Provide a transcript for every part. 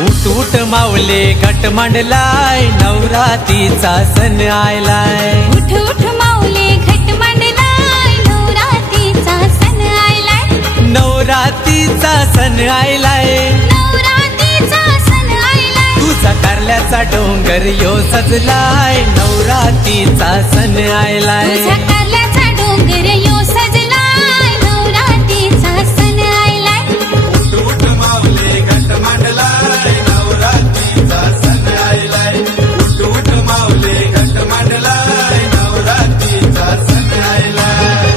उठ उठ माऊले घट मांडलाय नवरात्रीचा सण आयलाय। उठ उठ माऊले घट मांडलाय नवरात्रीचा सण आयलाय। नवरात्रीचा सण आयलाय। नवरात्रीचा सण आयलाय। तुझा कारल्याचा डोंगर यो सजलाय नवरात्रीचा सण आयलाय। तुझा कारल्याचा डोंगर यो सजलाय नवरात्रीचा सण आयलाय। उठ उठ माऊले घट मांडलाय नवरात्रीचा सण आयलाय। उठ उठ माऊले घट मांडलाय नवरात्रीचा सण आयलाय।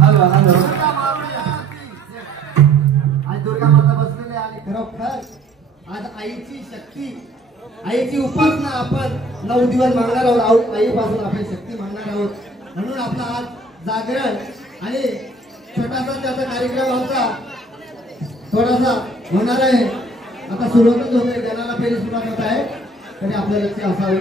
हॅलो हॅलो आज दुर्गा माता बसलेली आणि खरोखर आज आईची शक्ती आईची उपासना आपण 9 दिवस मागणार आहोत. आईपासून आपण शक्ती मागणार आहोत. म्हणून आपला आज जागरण आणि छोटासा त्याचा कार्यक्रम आमचा थोडासा होणार आहे. आता सुरुवातच होते गणाला फेरी सुरुवात होत आहे तरी आपल्या लक्ष असावे.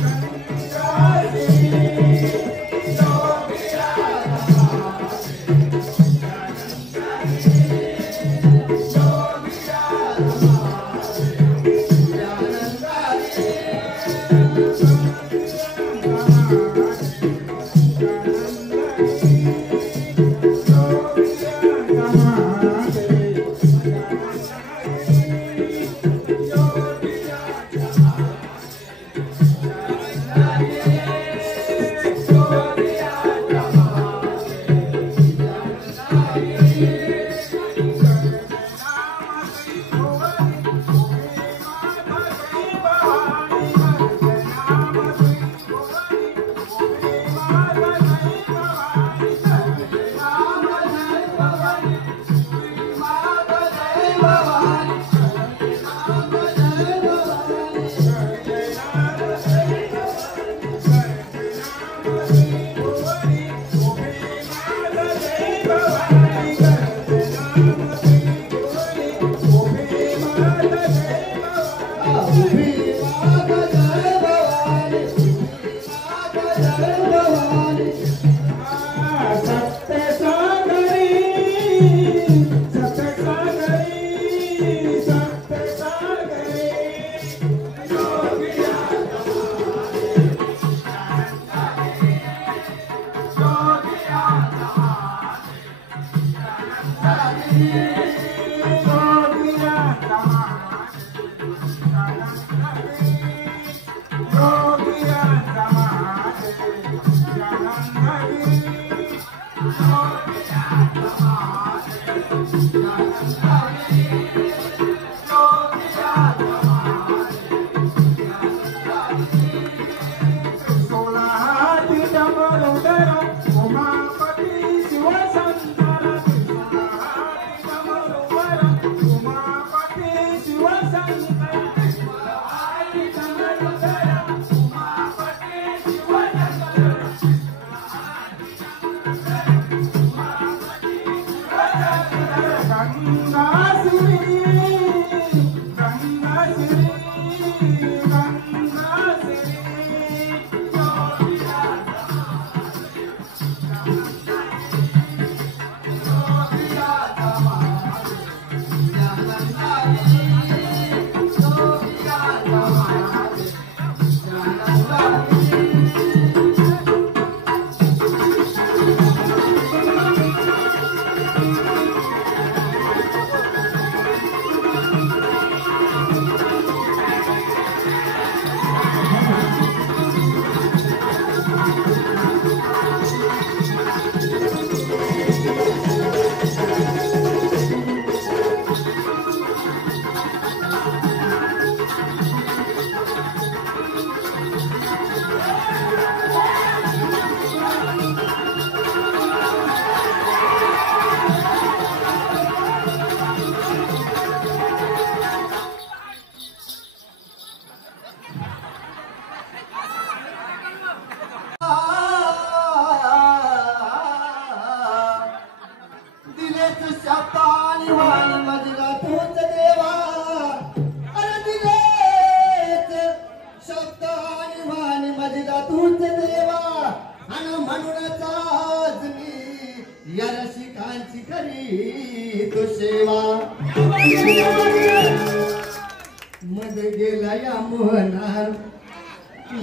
Ganga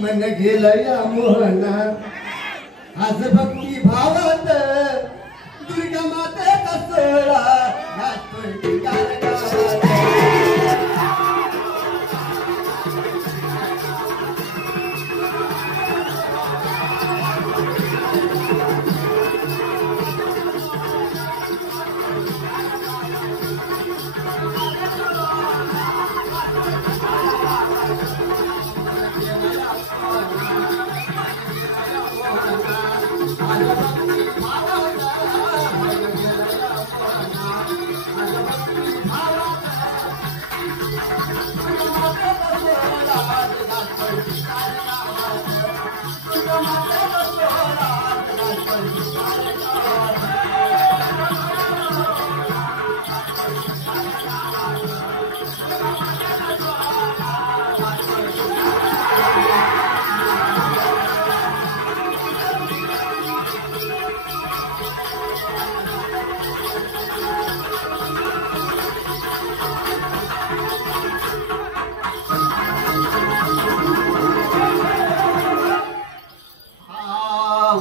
मन गेलं या मोहना आज भक्ती भावात दुर्गा मातेचा सोहळा गातोय गारगावात.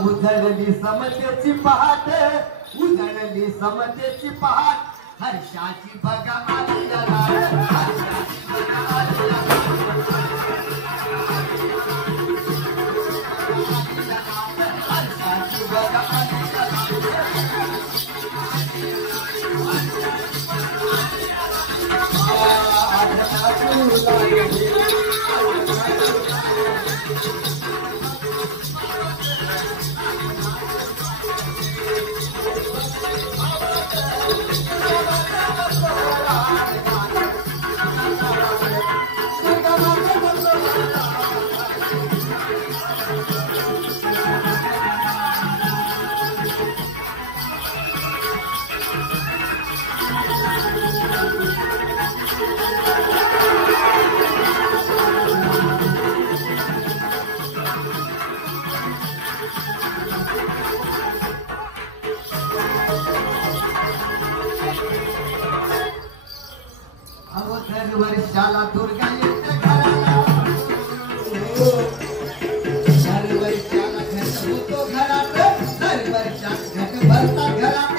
उजळली समतेची पहाट, उजळली समतेची पहाट, हर्षाची बघा आली रात, हर्षाची बघा आली रात, हर्षाची बघा आली वर्षाला दुर्गा येते घराला, दर वर्षाला घट होतो घरात, दर वर्षात घट भरतात घरात.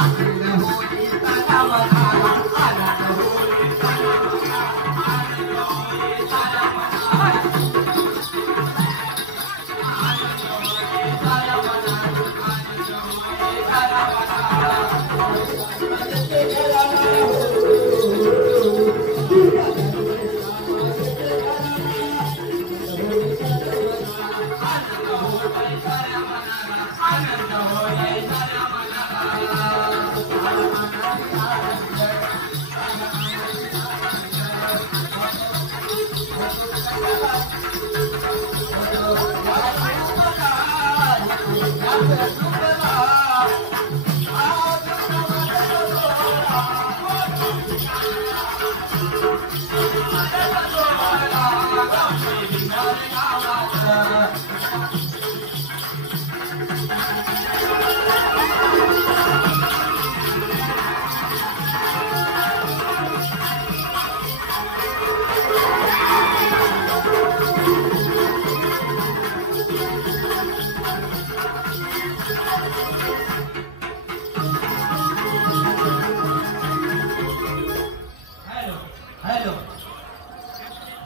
आनंद होई तारा मनाला, आनंद होई तारा मनाला, आनंद होई तारा मनाला, आनंद होई तारा मनाला, आनंद होई तारा मनाला.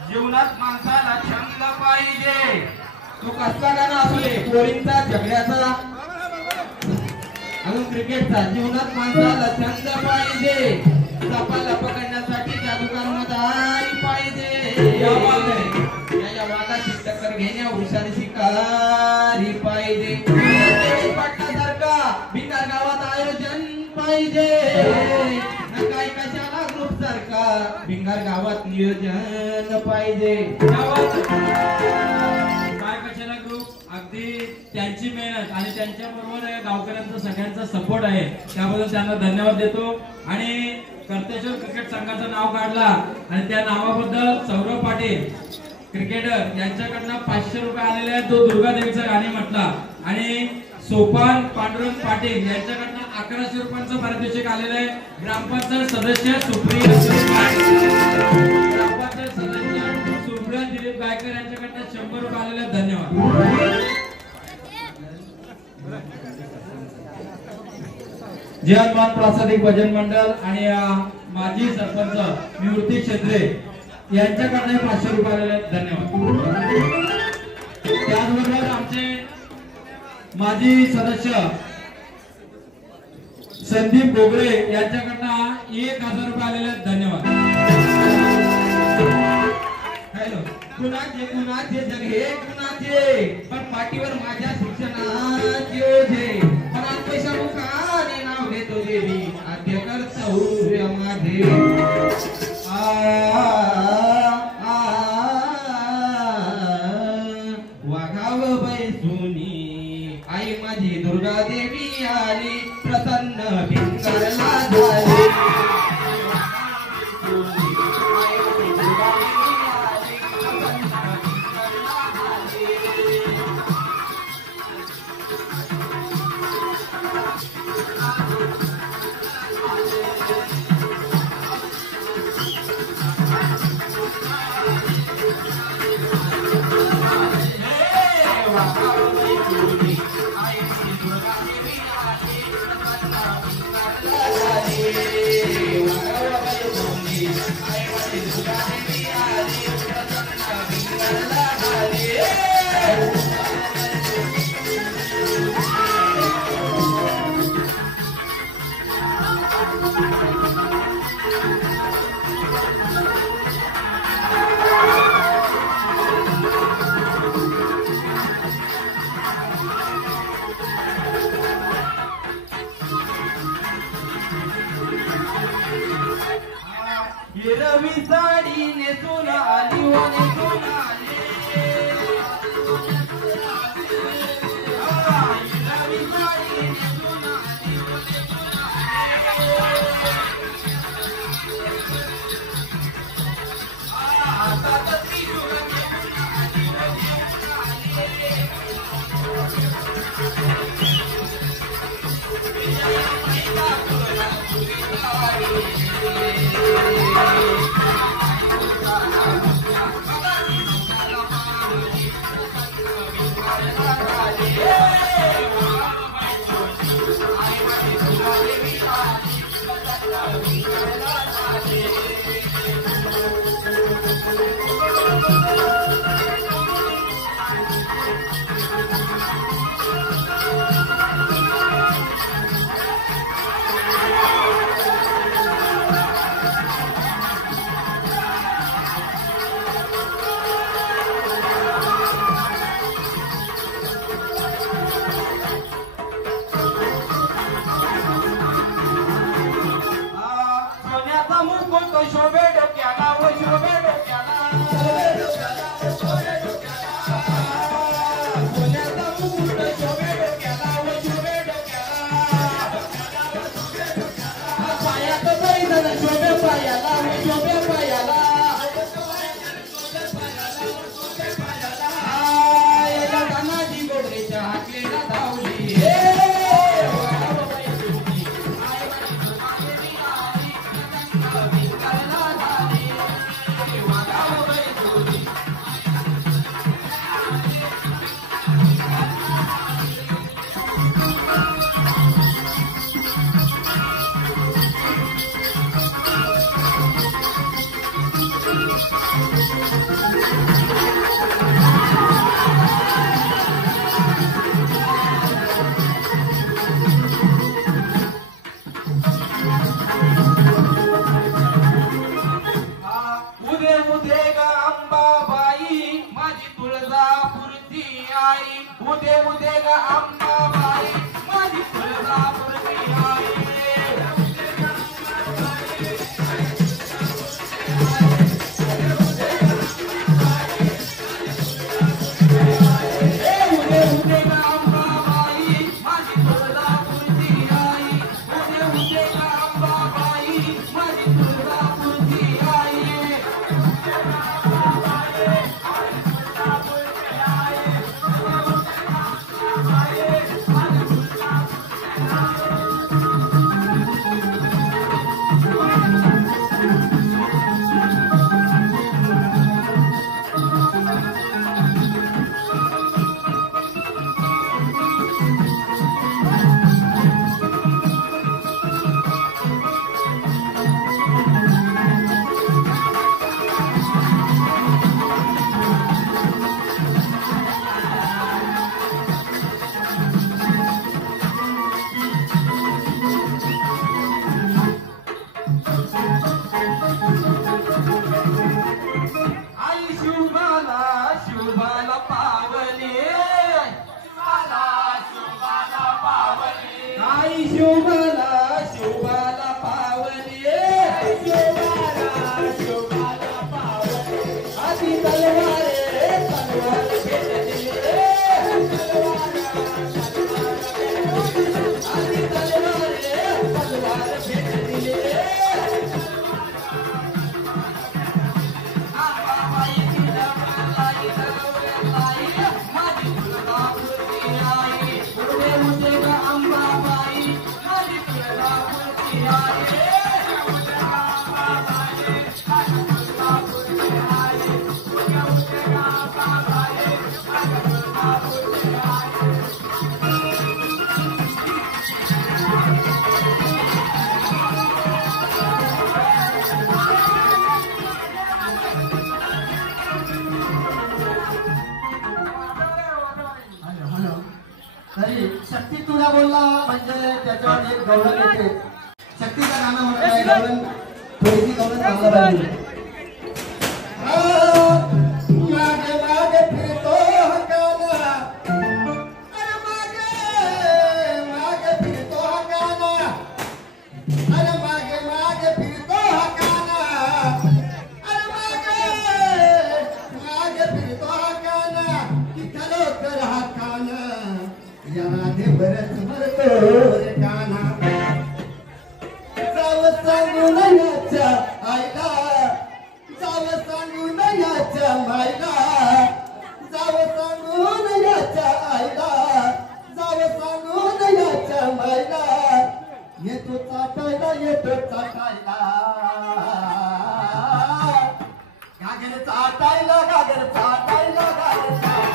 जीवनात माणसाला छंद पाहिजे. तो कसला गाणं असू दे, पोरींचा, झगड्याचा, अजून क्रिकेटचा. जीवनात माणसाला छंद पाहिजे. सापाला पकडण्यासाठी जादूगार मदारी पाहिजे. या वाघाची टक्कर घेण्या हुशारी शिकारी पाहिजे. पाटलासारखा बिंदार गावात आयोजन पाहिजे. काय कशाला ग्रुप सारखा भिंगार गावात नियोजन पाहिजे. काय कशाला ग्रुप, अगदी त्यांची मेहनत आणि त्यांच्या बरोबर गावकऱ्यांचा सगळ्यांचा सपोर्ट आहे, त्याबद्दल त्यांना धन्यवाद देतो. आणि कर्तेश्वर क्रिकेट संघाचं नाव काढला आणि त्या नावाबद्दल सौरभ पाटील क्रिकेटर यांच्याकडनं 500 रुपये आलेले आहेत. तो दुर्गादेवीचं गाणे म्हटला. आणि सोपान पांडुरंग पाटील यांच्याकडनं 1100 रुपयांचं पारितोषिक आलेलं आहे. ग्रामपंचायत सदस्य सुप्रिया दिलीप गायकर यांच्याकडनं 100 रुपये आलेले आहेत. धन्यवाद. जयमान प्रासादिक भजन मंडळ आणि माजी सरपंच निवृत्ती क्षेत्रे यांच्याकडनं 500 रुपये आलेले आहेत. धन्यवाद. त्याचबरोबर आमचे माजी सदस्य संदीप गोगरे यांच्याकडनं 1000 रुपये आलेले आहेत. धन्यवाद. हॅलो. कुणाचे जग हे कुणाचे, पण पाठीवर माझ्या शिक्षणाचे ओझे. पण आज पैसा मुखाने नाव घेतो देवी, आद्य कर्तव्य माझे. वाघाव बैसुनी आई माझी दुर्गा देवी आली, प्रसन्न भिंगरला झाली. रवी साडी नेसून आली हो नेसून आली. रवी साडी नेसून आली हो नेसून आली. आता ती जुळून नेसून आली हो नेसून आली. शोभे डोक्याला व शोभे डोक्याला सोन्याचा मुकुट शोभे डोक्याला व गौरव येते शक्तीचं गाणं म्हणत आहे गौरव थोडीशी गौरव चांगला पाहिजे मागे मागे फिरतो हकाना अरे मागे फिरतो हकाना अरे मागे फिरतो हकाना अरे मागे फिरतो हकाना की खरोखर हकाना या राधे बरच मरतो रे काना जाव सांगून याच्या आईला जाव सांगून याच्या मायला जाव सांगून याच्या आईला जाव सांगून याच्या मायला येतो चाटायला गागर चाटायला गागर चाटायला गागर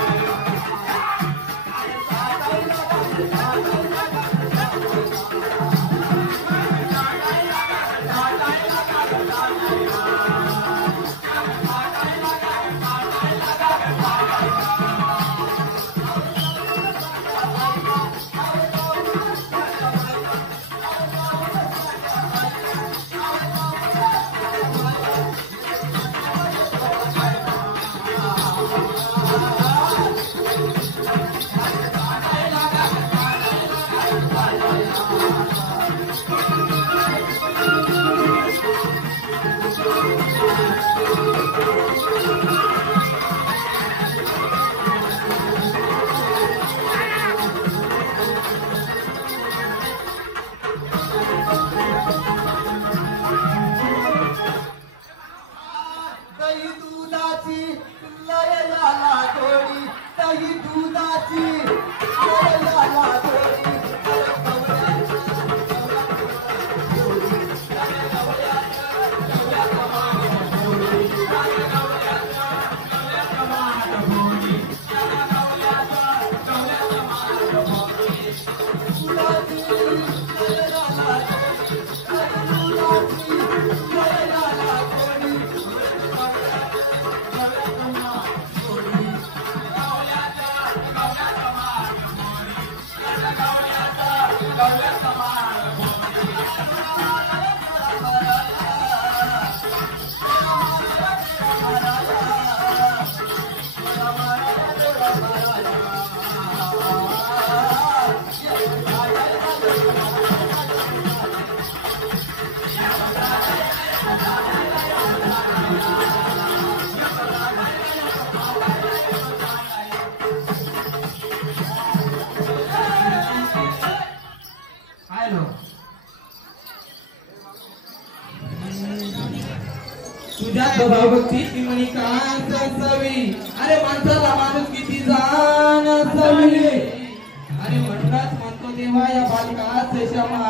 तुझ्या स्वभावभक्ती ती म्हणी कांत असावी अरे माणसाला माणूस किती जाण असावी अरे म्हणूनच म्हणतो देवा या बालकास क्षमा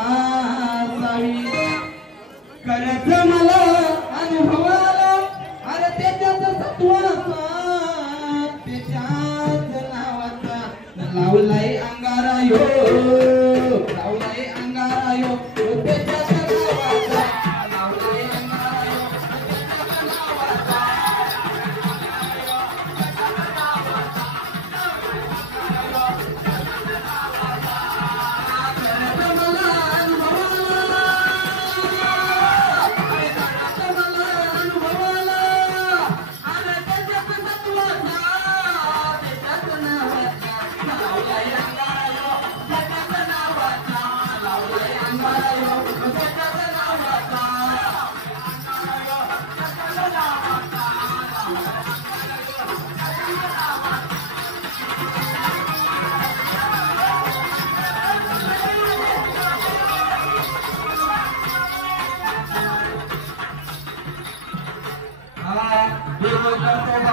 असावी खरंच मला अनुभवाला अरे त्याच्याच सत्वाचा त्याच्याच नावाचा लावलाय अंगारा यो लावलाय अंगारा यो त्याच्याच नावाचा लावलाय अंगारा यो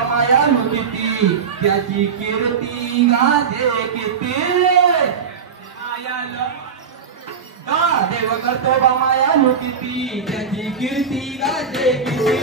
माया किती त्याची कीर्ती गाजे किती देव करतो बा माया किती त्याची कीर्ती गाजे किती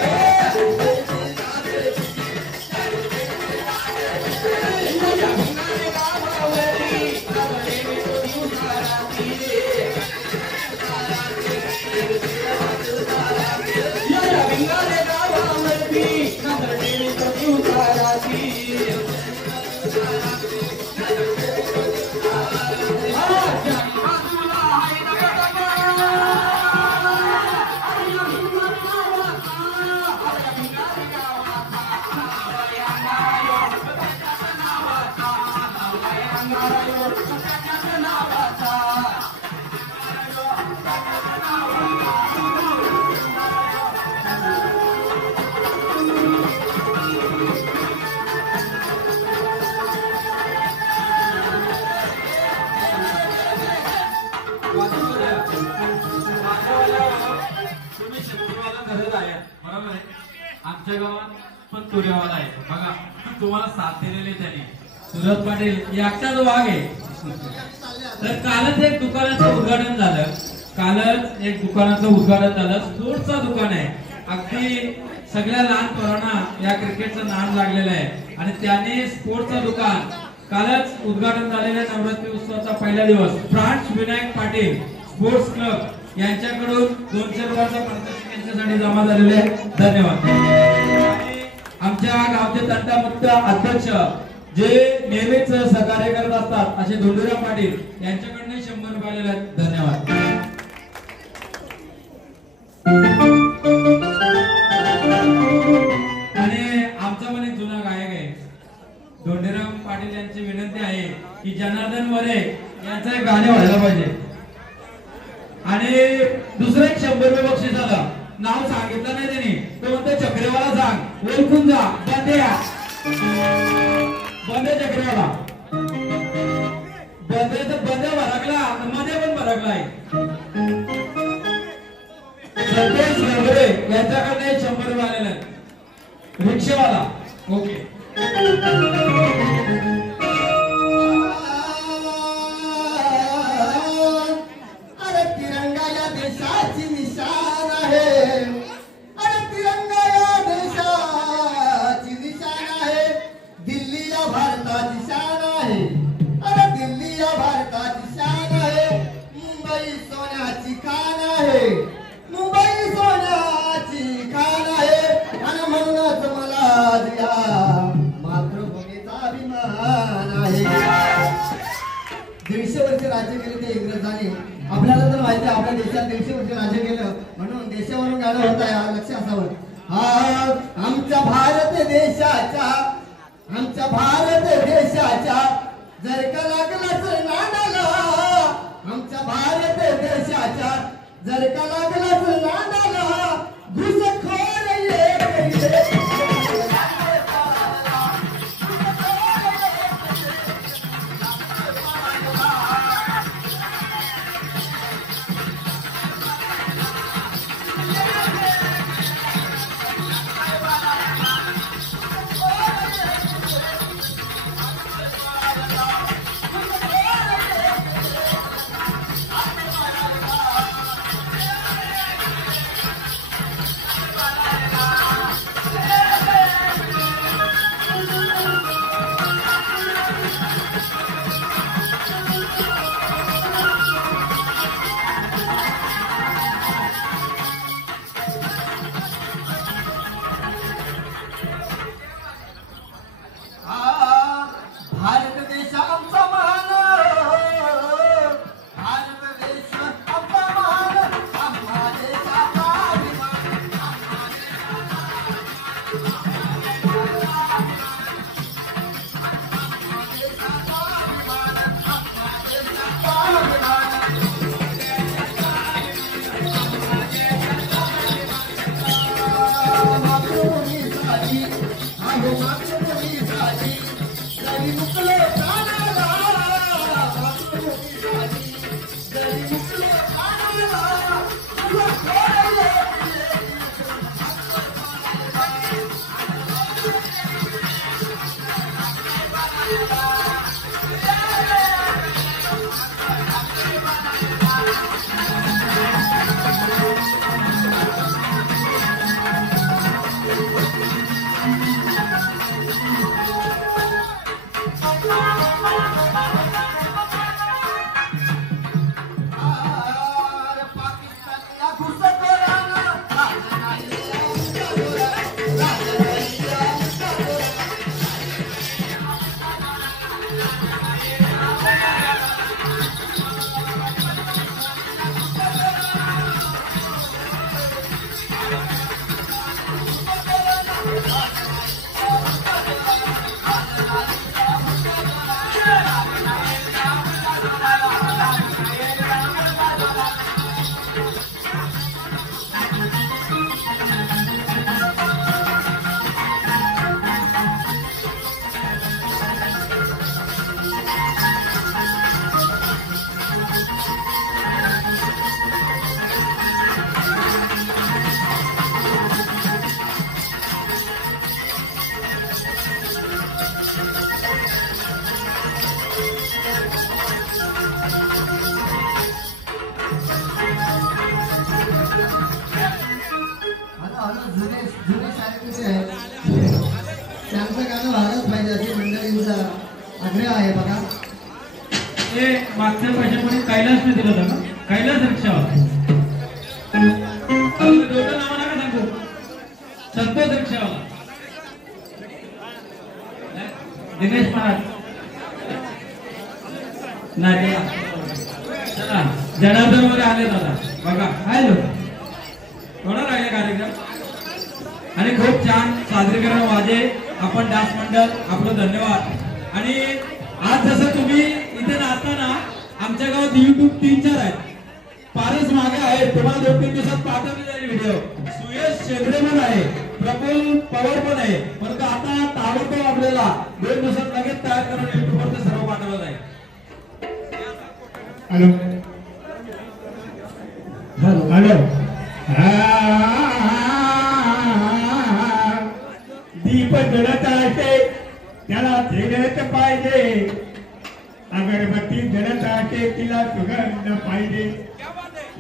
गरज आहे बरोबर आहे. आमच्या गावात पण तुऱ्यावाला आहे बघा, तुम्हाला साथ दिलेली त्यांनी सुरत पाटील एकटाच वाघ आहे. तर कालच एक दुकानाचं उद्घाटन झालं, स्पोर्ट्सचं दुकान आहे. अगदी सगळ्या लहान पोरांना या क्रिकेटचं नाद लागलेलं आहे आणि त्याने स्पोर्ट्सचं दुकान कालच उद्घाटन झालेल्या नवरात्री उत्सवाचा पहिला दिवस France Vinayak Patil sports club यांच्याकडून 200 रुपयाचा पारितोषिक यांच्यासाठी जमा झालेले आहे. धन्यवाद. आमच्या गावचे तंटामुक्त अध्यक्ष जे नेहमीच सहकार्य करत असतात असे धोंडूराम पाटील यांच्याकडनं 100 रुपये आलेले आहेत. धन्यवाद. आणि आमचा पण एक जुना गायक आहे धोंडूराम पाटील यांची विनंती आहे की जनार्दन मोरे यांचं एक गाणे व्हायला पाहिजे. आणि दुसरं एक 100 रुपये बक्षीस झालं. नाव सांगितलं नाही त्यांनी, तो म्हणतो चक्रेवाला सांग ओळखून जा. बंदे चक्रेवाला बंदे भरकला मध्ये पण भरकलाय. संतोष नवरे यांच्याकडे 100 रुपये आलेले आहेत. रिक्षेवाला ओके. अरे तिरंगा या देशाची निशान आहे, अरे तिरंगा या देशाची निशान आहे. दिल्ली या भारताची शान आहे, अरे दिल्ली या भारताची शान आहे. मुंबई सोन्याची खान आहे, मुंबई सोन्याची खान आहे. आणि म्हणूनच मला या मातृभूमीचा अभिमान आहे. 150 वर्ष राज्य केले ते इंग्रजांनी. आपल्याला तर माहिती आहे आपल्या देशात 150 वर्ष राज्य केलं म्हणून देशावरून गाणं होत आहे. लक्ष असावं. आमच्या भारत देशाच्या जर का लागलाच नादाला, आमच्या भारत देशाच्या जर का लागलाच नादाला, घुसखोर येते. गाणं जुने शाळेचे आहे त्यांचं गाणं व्हायलाच पाहिजे अशी मंडळींचा आग्रह आहे बघा. ते मागच्या पैशामध्ये कैलास दिलं होतं का? कैलास रिक्षावाला दोघं नाव नका सांगू. संतोष रिक्षावाला, दिनेश महाराज नाही चला जनार्दन मध्ये आले दादा बघा आहे लोक थोडा राहिले कार्यक्रम आणि खूप छान सादरीकरण वाजे आपण डान्स मंडळ आपलं धन्यवाद. आणि आज जसं तुम्ही इथे नाचताना आमच्या गावात YouTube 3-4 आहेत. पारस मागे आहे, तुम्हाला 2-3 दिवसात पाठवली जाईल व्हिडिओ. सुयश शेगडे पण आहे, प्रफुल्ल पवार पण आहे. परंतु आता ताबडतोब आपल्याला 2 दिवसात लगेच तयार करून YouTube वर सर्व पाठवलं जाईल. हॅलो हॅलो दीप जळत आहे त्याला तेलच पाहिजे, अगरबत्ती जळत आहे तिला सुगंध पाहिजे.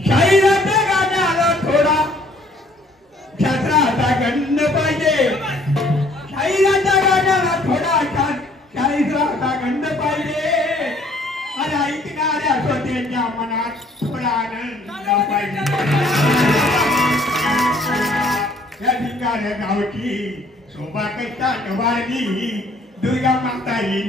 शाहिराच्या गाण्याला थोडा शास्त्राचा गंध पाहिजे, शाहिराच्या गाण्याला थोडा शास्त्राचा गंध पाहिजे. आणि ऐकणाऱ्या श्रोत्यांच्या मनात थोडा आनंद पाहिजे. या भिंगाऱ्या गावची शोभा कशा वाढली, दुर्गा माता ही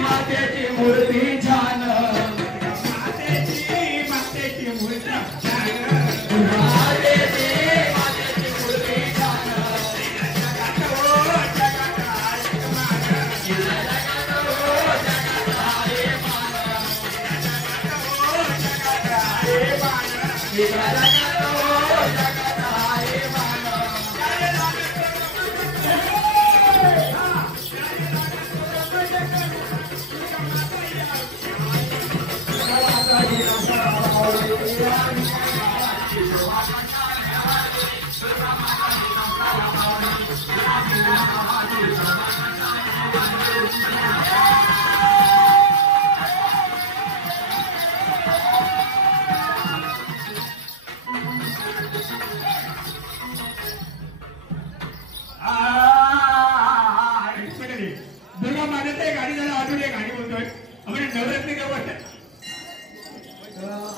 मातेची मूर्ती छान, मातेची मूर्ती छान, मातेची मूर्ती दुर्गा मान्यता गाडी झाला अजून एक गाडी बोलतोय आपण नवरत्न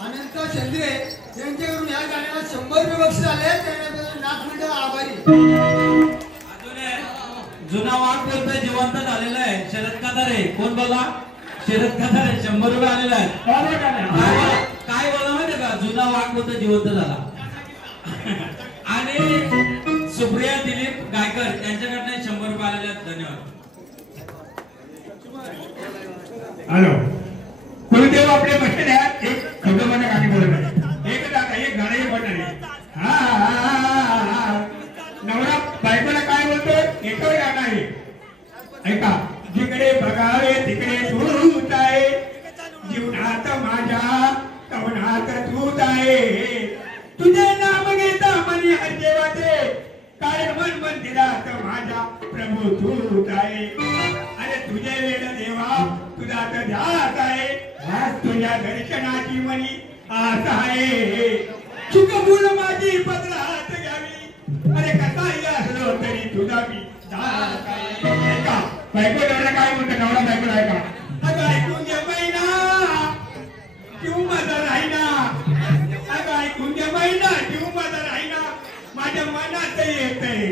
अनंत शेंद्रे यांच्याकडून या गाण्याला 100 रुपये बक्षीस आले. त्याबद्दल नाथ मंडळ आभारी. अजून जुना वाघ बोलतोय जिवंत झालेला आहे शरद कथारे. कोण बोला? शरद कथारे 100 रुपये आलेला आहे. काय बोला माहिती का? जुना वाघ बोलतोय जिवंत झाला. आणि सुप्रिया दिलीप गायकर यांच्याकडनं 100 रुपये आलेले आहेत. धन्यवाद. हॅलो गुरुदेव आपले बसलेले आहेत. एक खबरमध्ये गाणी बोलत आहे. एक गाणं एक म्हणणार आहे. ऐका जिकडे बघावे तिकडे तूच आहे जीवनात माझ्या कवनात तूच आहे तुझे नाम घेता मनी हरजे वाटे कारण मन मंदिरात माझ्या प्रभू तूच आहे अरे तुझे वेळ देवा तुझा तर ध्यास आहे तुझ्या दर्शनाची मनी आस आहे चुक भूल माझी पदरात घ्यावी अरे कसाही असलो तरी तुझा मी दास आहे ऐका बायको नवरा काय म्हणतो नवरा बायको ऐका अगं ऐकून घे महिना जीव माझा राहिना अगं ऐकून घे महिना जीव माझा राहिना माझ्या मनात येतंय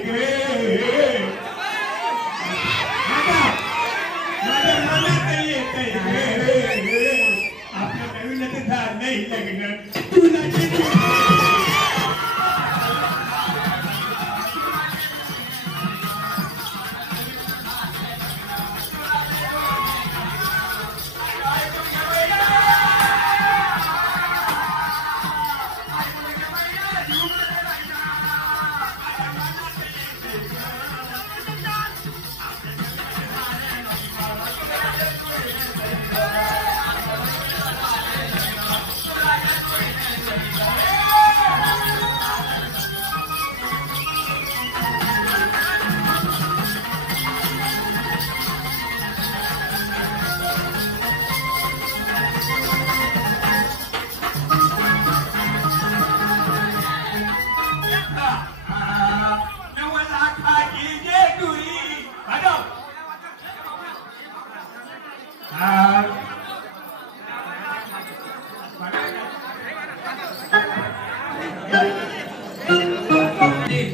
माझ्या मनात येतंय आपलं नवीनच झालं नाही लग्न तुला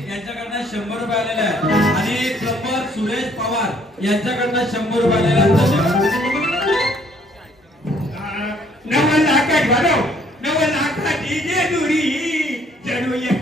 यांच्याकडनं 100 रुपये आलेले आहे आणि प्लंबर सुरेश पवार यांच्याकडनं 100 रुपये आलेले आहेत 9 लाखात घालव 9 लाखाची जेजुरी जणू एक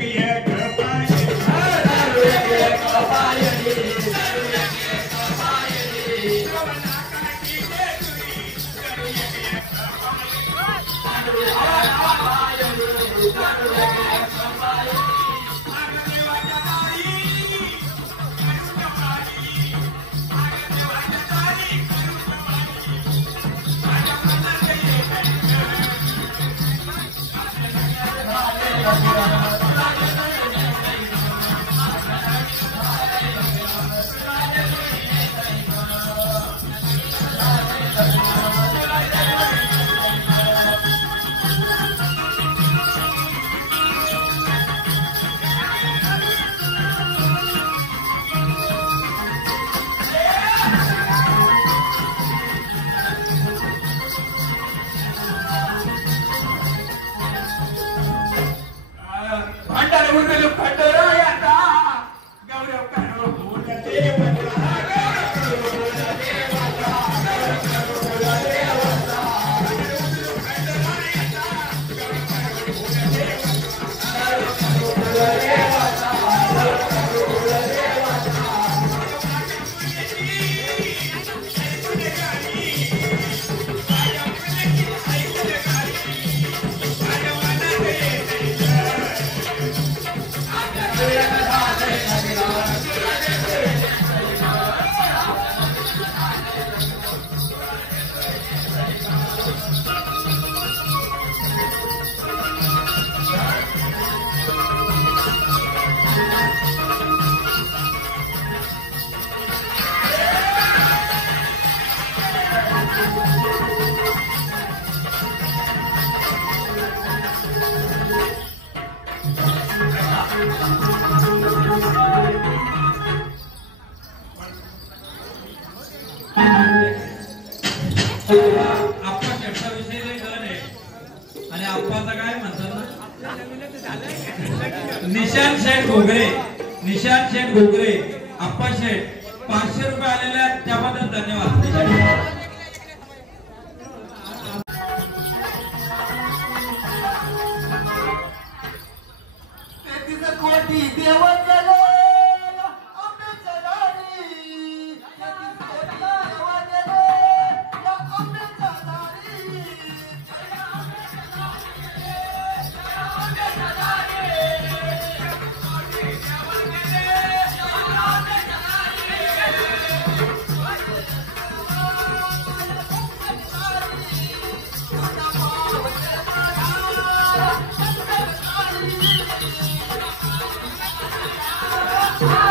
आप्पा शेठचा विषय लय गहन आहे आणि आप्पाचा काय म्हणतात ना निशांत शेठ घोगरे आप्पा शेठ 500 रुपये आलेले आहेत त्याबद्दल धन्यवाद कोटी देवन गेले हा